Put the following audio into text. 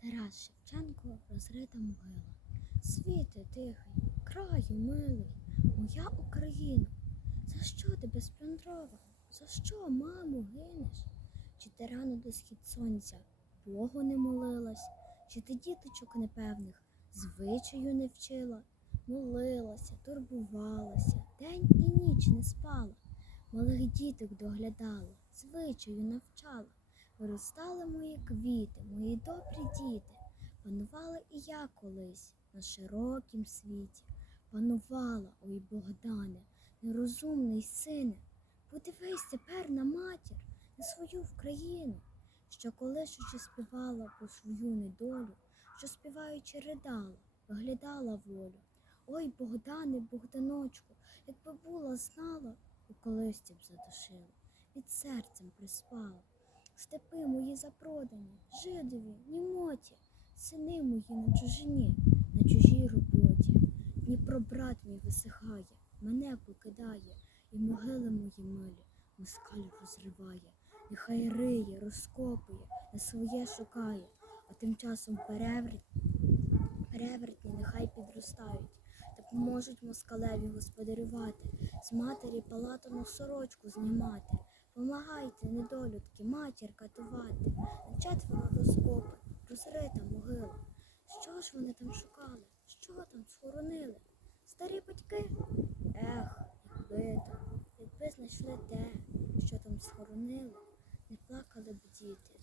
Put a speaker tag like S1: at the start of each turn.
S1: Тарас Шевченко розрита могила. Світе тихий, краю милий, моя Україна, за що ти безпландрова? За що, мамо, гинеш? Чи ти рано до схід сонця Богу не молилась, чи ти діточок непевних звичаю не вчила, молилася, турбувалася, день і ніч не спала, малих діток доглядала, звичаю навчала. Виростали мої квіти, мої добрі діти, панувала і я колись на широкім світі, панувала, ой Богдане, нерозумний сине, подивись тепер на матір, на свою Вкраїну, що колишучи співала про свою недолю, що співаючи ридала, виглядала волю. Ой, Богдане, Богданочку, якби була знала, у колисці б задушила, від серцем приспала. Степи мої запродані, жидові, німоті, сини мої на чужині, на чужій роботі. Дніпро брат мій висихає, мене покидає, і могили мої милі москаль розриває, нехай риє, розкопує, на своє шукає, а тим часом перевертні, перевертні нехай підростають, допоможуть москалеві господарювати, з матері палатану сорочку знімати. Помагайте, недолюдки, матір катувати, на четверо розкопи, розрита могила. Що ж вони там шукали? Що там схоронили? Старі батьки? Ех, якби то, якби знайшли те, що там схоронили, не плакали б діти,